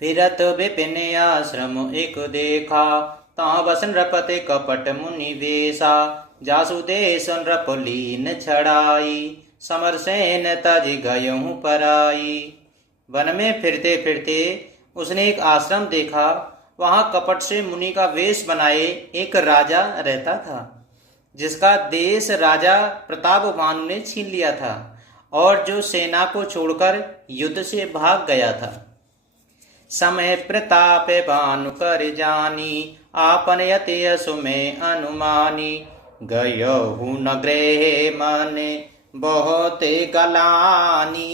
फिरत विपिन आश्रम एक देखा, ता बस नृपति कपट मुनि वेशा। जासुदेश नृप लीन छड़ाई, समरसेन तज गयहु पराई। वन में फिरते फिरते उसने एक आश्रम देखा। वहां कपट से मुनि का वेश बनाए एक राजा रहता था, जिसका देश राजा प्रतापभानु ने छीन लिया था और जो सेना को छोड़कर युद्ध से भाग गया था। समय प्रताप भानु कर जानी, आपन यति यशु में अनुमानी। गयहु न गृह मन बहुत गलानी,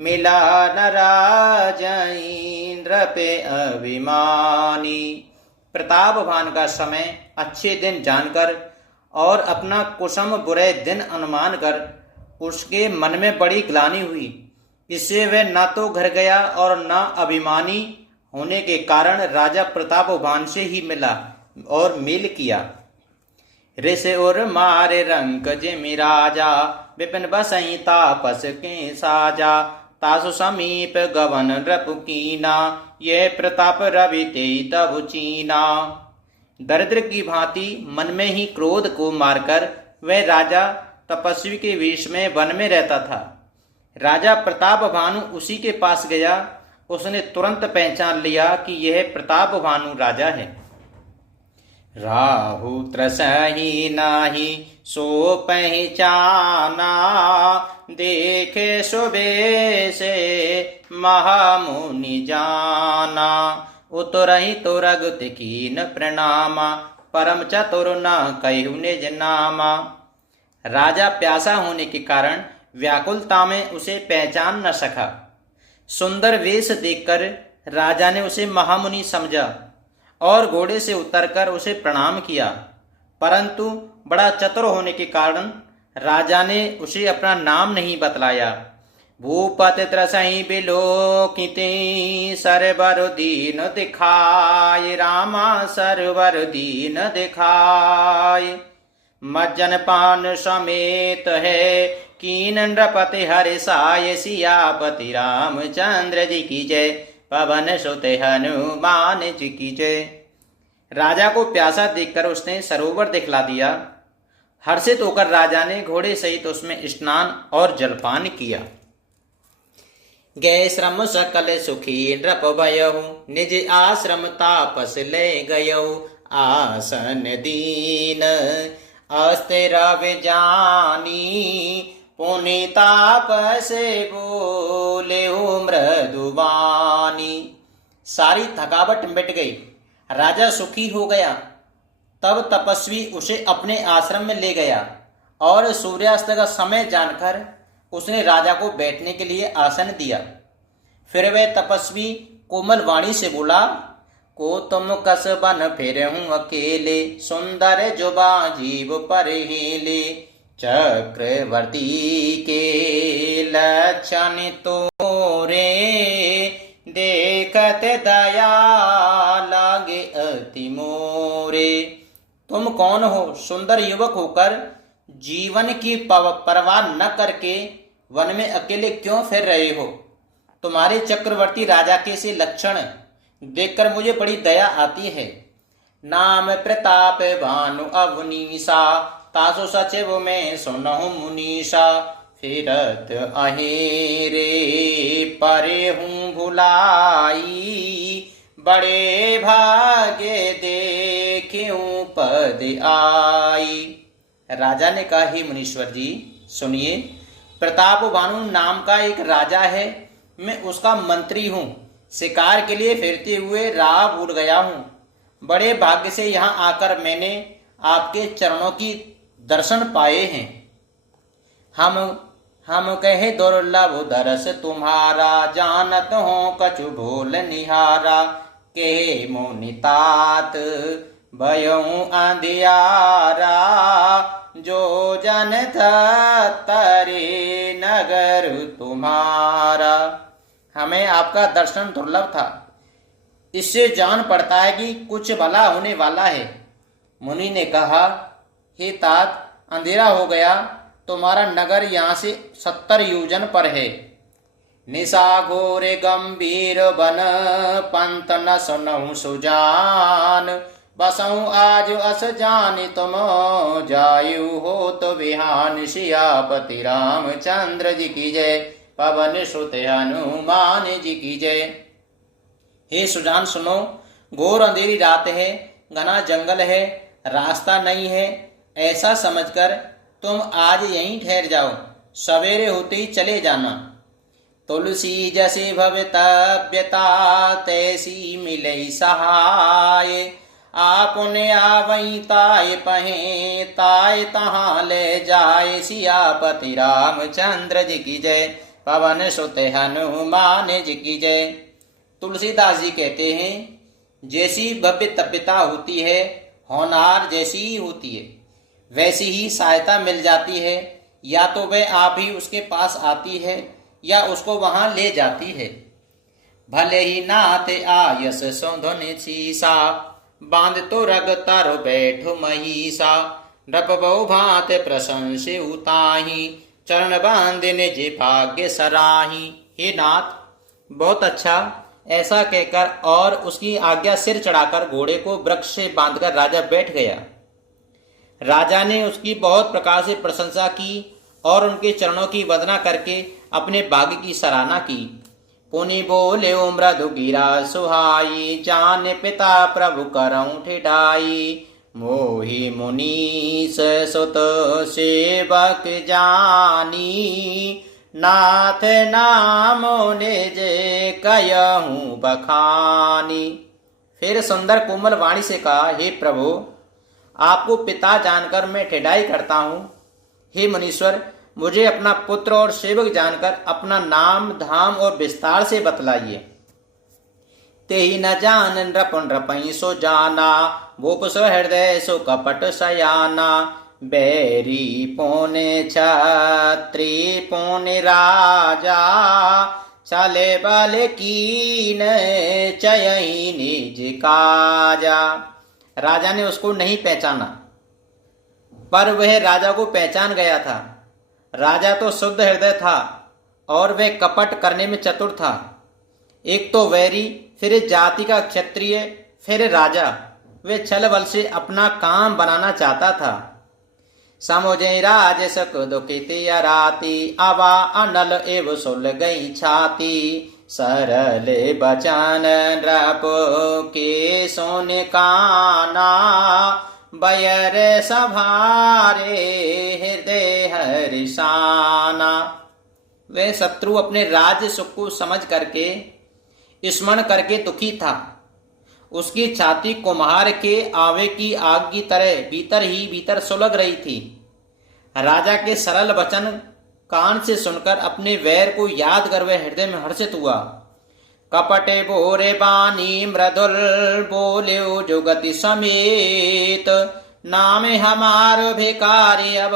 मिला न राजा इंद्र पे अभिमानी। प्रतापभान का समय अच्छे दिन जानकर और अपना कुसम बुरे दिन अनुमान कर उसके मन में बड़ी ग्लानि हुई। इससे वह न तो घर गया और न अभिमानी होने के कारण राजा प्रतापभान से ही मिला और मेल किया। ऋष और मारे रंक जिमि राजा, विपिन बसई तापस के साजा। तासु समीप गवन नृप कीना, यह प्रताप रवि ते तब चीना। दरिद्र की भांति मन में ही क्रोध को मारकर वह राजा तपस्वी के वेश में वन में रहता था। राजा प्रतापभानु उसी के पास गया। उसने तुरंत पहचान लिया कि यह प्रतापभानु राजा है। राहु त्रसहि नाही सो पहचाना, देखे सुबेशे महामुनि जाना। उतरहि तो रघुत कीन प्रणामा, परम चतुर न कहु निज नामा। राजा प्यासा होने के कारण व्याकुलता में उसे पहचान न सका। सुंदर वेश देखकर राजा ने उसे महामुनि समझा और घोड़े से उतरकर उसे प्रणाम किया, परंतु बड़ा चतुर होने के कारण राजा ने उसे अपना नाम नहीं बतलाया। भूपति त्रसहि बिलोकिते, सरवर दीन दिखाय रामा सरवर दीन दिखाय। मज्जन पान समेत है कीन नृपति हर्षाय, सियापति रामचंद्र जी की जय, पवन सुत हनुमान जी की जय। राजा को प्यासा देखकर उसने सरोवर दिखला दिया। हर्षित होकर राजा ने घोड़े सहित उसमें स्नान और जलपान किया। गए श्रम सकल सुखी नृप भयहु, निज आश्रम तापस ले गयहु। आसन दीन अस्थिर जानी, पुनि तापस बोले मृदुवानी। सारी थकावट मिट गई, राजा सुखी हो गया। तब तपस्वी उसे अपने आश्रम में ले गया और सूर्यास्त का समय जानकर उसने राजा को बैठने के लिए आसन दिया। फिर वह तपस्वी कोमल वाणी से बोला, को तुम कस बन फिर हूँ अकेले, सुंदर जुबा जीव पर हेले। चक्रवर्ती के लक्षण तोरे, देखत दया लागे अति मोरे। तुम कौन हो? सुंदर युवक होकर जीवन की परवाह न करके वन में अकेले क्यों फिर रहे हो? तुम्हारे चक्रवर्ती राजा के से लक्षण देखकर मुझे बड़ी दया आती है। नाम प्रताप भानु अवनीसा, तासु सचिव में सुनहु मुनीषा। फिरत अहेरे परे हूँ भुलाई, बड़े भाग्य देखूं पद आई। राजा ने कहा, हे मुनीश्वर जी सुनिए, प्रतापभानु नाम का एक राजा है, मैं उसका मंत्री हूँ। शिकार के लिए फिरते हुए राह भूल गया हूँ। बड़े भाग्य से यहाँ आकर मैंने आपके चरणों की दर्शन पाए हैं। हम कहे दुर्लभ दरस तुम्हारा, जानत हो कछु भूल निहारा। कहे मोनितात भयऊ अंधियारा, जो जन तरे नगर तुम्हारा। हमें आपका दर्शन दुर्लभ था, इससे जान पड़ता है कि कुछ भला होने वाला है। मुनि ने कहा, हे तात, अंधेरा हो गया, तुम्हारा नगर यहाँ से 70 योजन पर है। निशा घोर गंभीर बन पंत न सुनऊ सुजान। बसऊँ आज अस जानि तुम जायु हो तो बिहान। सियापति रामचंद्र जी की जय, पवन सुत हनुमान जी की जय। हे सुजान सुनो, घोर अंधेरी रात है, घना जंगल है, रास्ता नहीं है, ऐसा समझकर तुम आज यहीं ठहर जाओ, सवेरे होते ही चले जाना। तुलसी जैसी भवितव्यता तैसी मिले सहाय। आपने आवई ताय पहे ताय तहाँ ले जाए। सियापति रामचंद्र जी की जय, पवन सुत हनुमान जी की जय। तुलसीदास जी कहते हैं, जैसी भव्य तप्यता होती है, होनहार जैसी ही होती है, वैसी ही सहायता मिल जाती है। या तो वह आप ही उसके पास आती है या उसको वहां ले जाती है। भले ही नाथ आयस सौंधन शीसा, बांध तो रग तारो बैठो महिषा। नृप बहु भांत प्रशंसे उताही, चरण बांध निज भाग्य सराही। हे नाथ, बहुत अच्छा, ऐसा कहकर और उसकी आज्ञा सिर चढ़ाकर घोड़े को वृक्ष से बांधकर राजा बैठ गया। राजा ने उसकी बहुत प्रकार से प्रशंसा की और उनके चरणों की वंदना करके अपने भाग्य की सराहना की। पुनि बोले मृदु गिरा सुहाई, जान पिता प्रभु करऊं ठिठाई। मोहि मुनीस सुत सेवक जानी, नाथ नाम निज कयहूँ बखानी। फिर सुंदर कोमल वाणी से कहा, हे प्रभु, आपको पिता जानकर मैं ठेठाई करता हूँ। हे मुनीश्वर, मुझे अपना पुत्र और सेवक जानकर अपना नाम धाम और विस्तार से बतलाइए। तेहि न जान नृप नृपहि सो जाना, भूप सो हृदय सो कपट सयाना। बैरी पौने छत्री पौने राजा, चले बल कीन चयहि निज काजा। राजा ने उसको नहीं पहचाना, पर वह राजा को पहचान गया था। राजा तो शुद्ध हृदय था और वह कपट करने में चतुर था। एक तो वैरी, फिर जाति का क्षत्रिय, फिर राजा। वे छल बल से अपना काम बनाना चाहता था। समुझे राज सक दुखित अराती, आवा अनल एव सुल गई छाती। सरल बचन नृप के सोन काना, बयर सभारे हृदय हरिशाना। वह शत्रु अपने राज्य सुख को समझ करके स्मरण करके दुखी था। उसकी छाती कुम्हार के आवे की आग की तरह भीतर ही भीतर सुलग रही थी। राजा के सरल वचन कान से सुनकर अपने वैर को याद कर वह हृदय में हर्षित हुआ। कपटे बोरे बानी मृदुल बोल्यो जुगति समेत, नाम हमारो भिकारी अब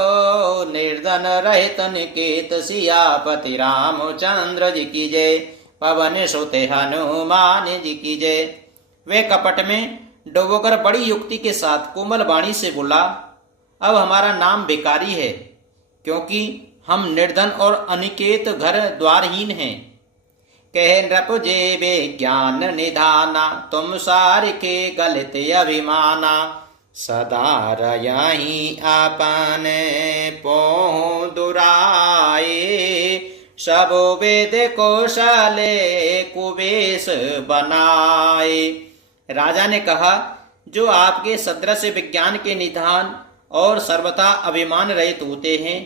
निर्धन रहित निकेत। सियापति रामचंद्र जी की जय, पवन सुत हनुमान जी की जय। वे कपट में डुबोकर बड़ी युक्ति के साथ कोमल वाणी से बोला, अब हमारा नाम भिकारी है, क्योंकि हम निर्धन और अनिकेत घर द्वारहीन हैं। कह नृप जेबे ज्ञान निधाना, तुम सार के गलित अभिमाना। सदा रयहि अपन पों दुराए, सब वेद कौशले कुबेश बनाए। राजा ने कहा, जो आपके सदृश विज्ञान के निधान और सर्वथा अभिमान रहित होते हैं,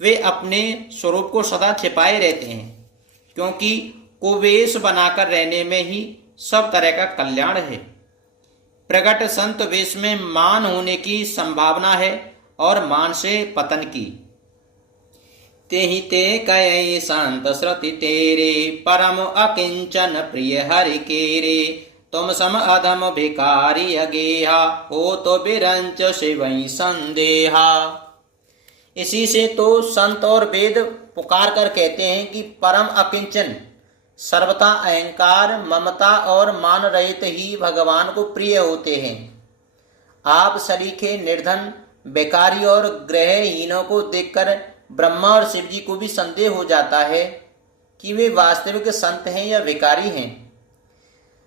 वे अपने स्वरूप को सदा छिपाए रहते हैं, क्योंकि कुवेश बनाकर रहने में ही सब तरह का कल्याण है। प्रगट संत वेश में मान होने की संभावना है और मान से पतन की। तेहि ते कय संत श्रुति तेरे, परम अकिंचन प्रिय हरि केरे। तुम सम अधम भिकारी अगेहा, हो तो बिरंच शिवई संदेहा। इसी से तो संत और वेद पुकार कर कहते हैं कि परम अकिंचन, सर्वथा अहंकार, ममता और मान रहित ही भगवान को प्रिय होते हैं। आप सलीखे, निर्धन, बेकारी और ग्रहहीनों को देखकर ब्रह्मा और शिव जी को भी संदेह हो जाता है, कि वे वास्तविक संत हैं या भिखारी हैं।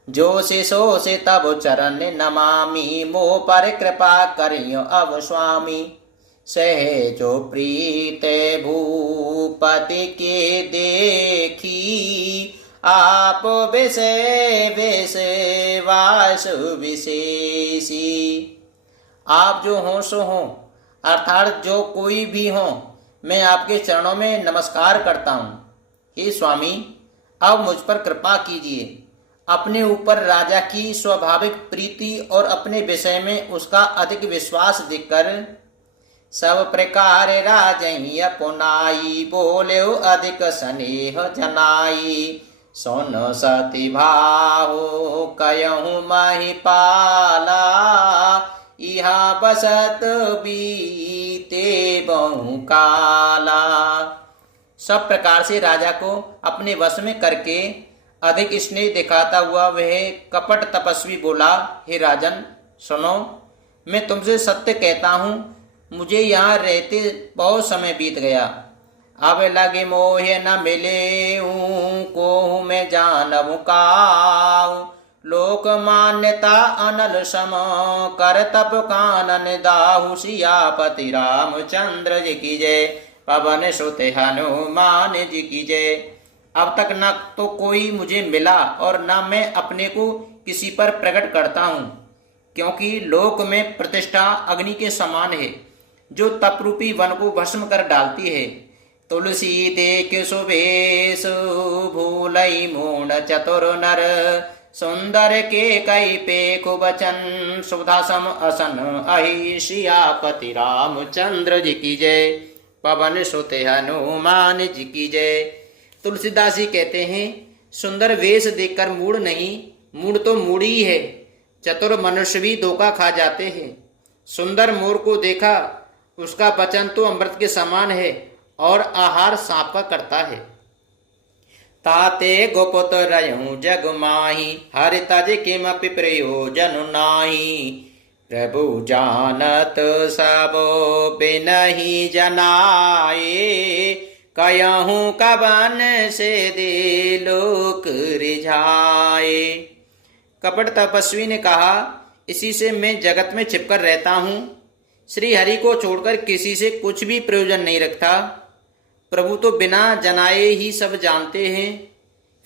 जो से सो से तब चरण नमामि, मोह पर कृपा करियो अब स्वामी। सहजो प्रीत भूपति के देखी, आप विषय विषवास विशेषी। आप जो हो सो हो, अर्थात जो कोई भी हो, मैं आपके चरणों में नमस्कार करता हूँ। हे स्वामी, अब मुझ पर कृपा कीजिए। अपने ऊपर राजा की स्वाभाविक प्रीति और अपने विषय में उसका अधिक विश्वास देखकर सब प्रकार राजई अपनाई, बोले अधिक स्नेह जनाई। सोन सती भाहो कयहु महिपाला, इहा बसत बीते बहु काला। सब प्रकार से राजा को अपने वश में करके अधिक स्नेह दिखाता हुआ वह कपट तपस्वी बोला, हे राजन सुनो, मैं तुमसे सत्य कहता हूँ, मुझे यहाँ रहते बहुत समय बीत गया। अब लगे मोहे न मिले को मैं जानव काऊ। लोक मान्यता अनल सम कर तप कानन दाहु। सियापति रामचंद्र जी की जय, पवन सुत हनुमान जी की जय। अब तक न तो कोई मुझे मिला और न मैं अपने को किसी पर प्रकट करता हूँ, क्योंकि लोक में प्रतिष्ठा अग्नि के समान है, जो तप रूपी वन को भस्म कर डालती है। तुलसी देख सुबेश भूलई मूण चतुर नर, सुंदर के कई पेखु बचन सुधा सम असन अहि। सियापति रामचंद्र जी की जय, पवन सुत हनुमान जी की जय। तुलसीदास जी कहते हैं, सुंदर वेश देखकर मूढ़ नहीं, मूढ़ तो मूढ़ी ही है। चतुर मनुष्य भी धोखा खा जाते हैं। सुंदर मोर को देखा, उसका वचन तो अमृत के समान है और आहार सांप का करता है। ताते गोपत रहूं जग माही, हरि तज किमपि प्रयोजन नाही। प्रभु जानत सब बिनहि जनाए, कयहूँ कबन से दे लोक रिझाए। कपट तपस्वी ने कहा, इसी से मैं जगत में छिपकर रहता हूँ। श्री हरि को छोड़कर किसी से कुछ भी प्रयोजन नहीं रखता। प्रभु तो बिना जनाए ही सब जानते हैं।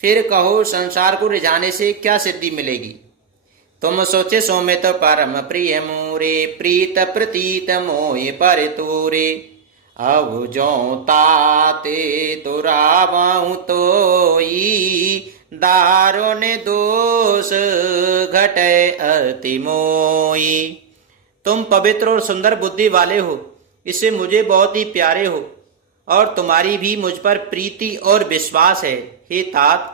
फिर कहो, संसार को रिझाने से क्या सिद्धि मिलेगी। तुम सोचे सोमित परम प्रिय मोरे, प्रीत प्रतीत मोहि पर तोरे। अब जो ताते तुरावहु तोई, दारुण दोष घटे अति मोई। तुम पवित्र और सुंदर बुद्धि वाले हो, इससे मुझे बहुत ही प्यारे हो, और तुम्हारी भी मुझ पर प्रीति और विश्वास है। हे तात,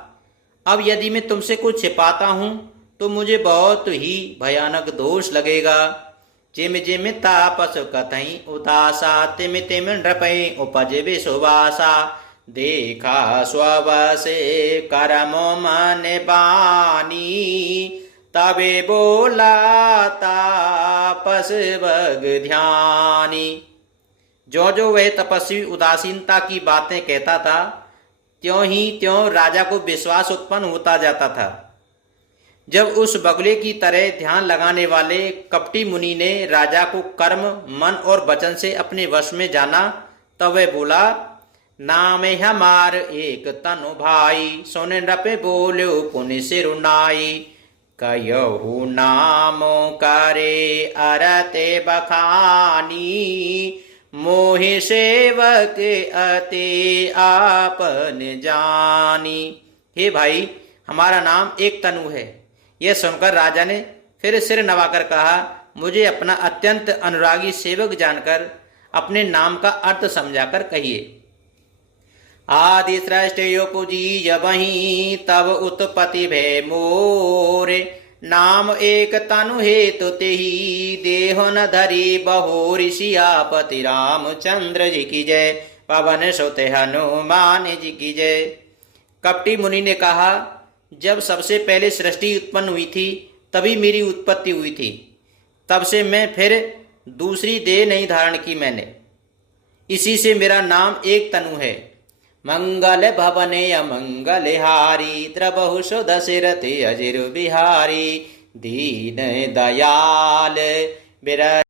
अब यदि मैं तुमसे कुछ छिपाता हूँ तो मुझे बहुत ही भयानक दोष लगेगा। जिम जिम तापस कथई उदासा, तिम तिम नृपै उपजे विश्वासा। देखा स्वसे करमो मन बानी, तबे बोला तापस बग ध्यानी। जो जो वह तपस्वी उदासीनता की बातें कहता था, त्यों ही त्यों राजा को विश्वास उत्पन्न होता जाता था। जब उस बगुले की तरह ध्यान लगाने वाले कपटी मुनि ने राजा को कर्म, मन और वचन से अपने वश में जाना, तब वह बोला, नाम हमार एक तनु भाई। सोने नृपे बोल्यो पुनि सिरुनाई। कयहु नामो करे अरते बखानी, मोहि सेवक अति आपन जानी। हे भाई, हमारा नाम एक तनु है। यह सुनकर राजा ने फिर सिर नवाकर कहा, मुझे अपना अत्यंत अनुरागी सेवक जानकर अपने नाम का अर्थ समझाकर कहिए। आदि सृष्टि पुजीय वहीं, तब उत्पत्ति भय मोरे। नाम एक तनु हेतु तेहि, देहो न धरी बहोरि। सियापति रामचंद्र जी की जय, पवन सुत हनुमान जी की जय। कपटी मुनि ने कहा, जब सबसे पहले सृष्टि उत्पन्न हुई थी तभी मेरी उत्पत्ति हुई थी, तब से मैं फिर दूसरी देह नहीं धारण की मैंने। इसी से मेरा नाम एक तनु है। मंगल भवने अमंगल हारी द्रबहु सो दशरथ अजिर बिहारी दीन दयाल बिरह